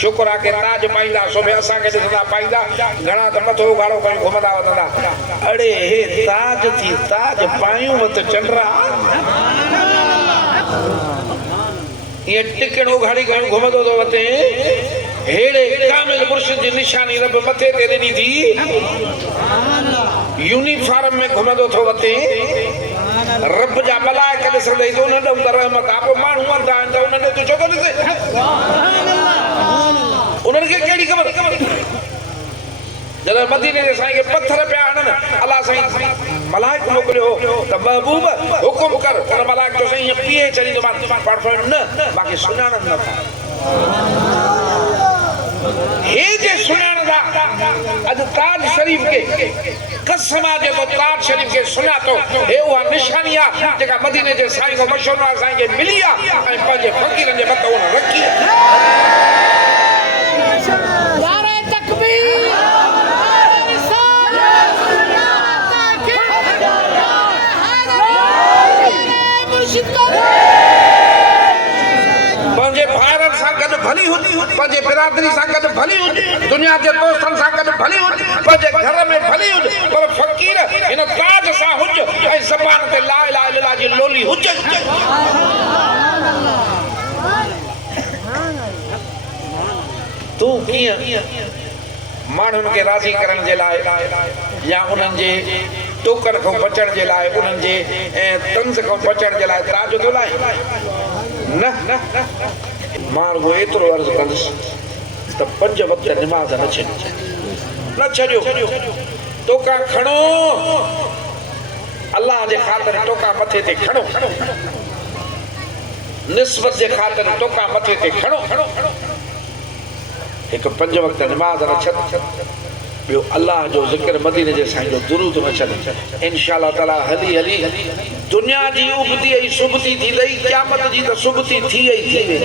शुक्र आहे कि ताज पाईंदा सुबह असांखे ॾिसंदा पाईंदा घणा त मथो गाढ़ो करे घुमंदा वधंदा अड़े हे ताज थी ताज पायूं त चंडरा ये टिकट उघाड़ी करे घुमंदो तो वते हेड़े कामिल मुर्शिद जी निशानी रब मथे ते ॾिनी थी यूनिफॉर्म में घुमंदो थो वते रब जा मलाइक ॾिसंदे तो न ॾम रहमत आप माण्हू वंदा आहिनि त उन्हनि तूं छो थो ॾिसे उन्हनि खे कहिड़ी ख़बर जॾहिं मदीने जे साईं खे पत्थर पिया हणनि अलाह साईं मलाइक मोकिलियो त महबूब हुकुम कर पर मलाइक जो साईं पीए चलींदो पाण न बाक़ी सुञाणनि नथा हे जे सुञाणंदा अॼु ताज शरीफ के कसम आहे तो ताज शरीफ के सुञातो हे उहा निशानी आहे जेका मदीने जे साईं खां मशहूर आहे साईं खे मिली आहे ऐं पंहिंजे फ़क़ीरनि जे मथां उन रखी पंहिंजे भाइरनि सां गॾु भली हुजे पंहिंजे बिरादरी सां गॾु भली हुजे दुनिया जे दोस्तनि सां गॾु भली हुजे पंहिंजे घर में भली हुजे पर फ़क़ीर हिन ताज सां हुजे ऐं ज़बान ते ला इलाहा इल्लल्लाह जी लोली हुजे तूं कीअं माण्हुनि खे राज़ी करण जे लाइ या उन्हनि जे टोकन खां बचण जे लाइ उन्हनि जे तंज़ खां बचण जे लाइ ताज थो लाइ न मां रुगो एतिरो अर्ज़ु कंदुसि त 5 वक़्त निमाज़ न छॾियो टोका खणो अल्लाह जे ख़ातिर टोका मथे ते खणो निस्बत जे ख़ातिर टोका मथे ते खणो हिकु 5 वक़्त निमाज़ न छॾ ॿियो अल्लाह जो ज़िक्र मदीने जे साईं जो दुरूद न छॾ इंशाअल्लाह ताला हली हली दुनिया जी उबती ऐं सुबती थी वई क़यामत जी त सुबती थी वई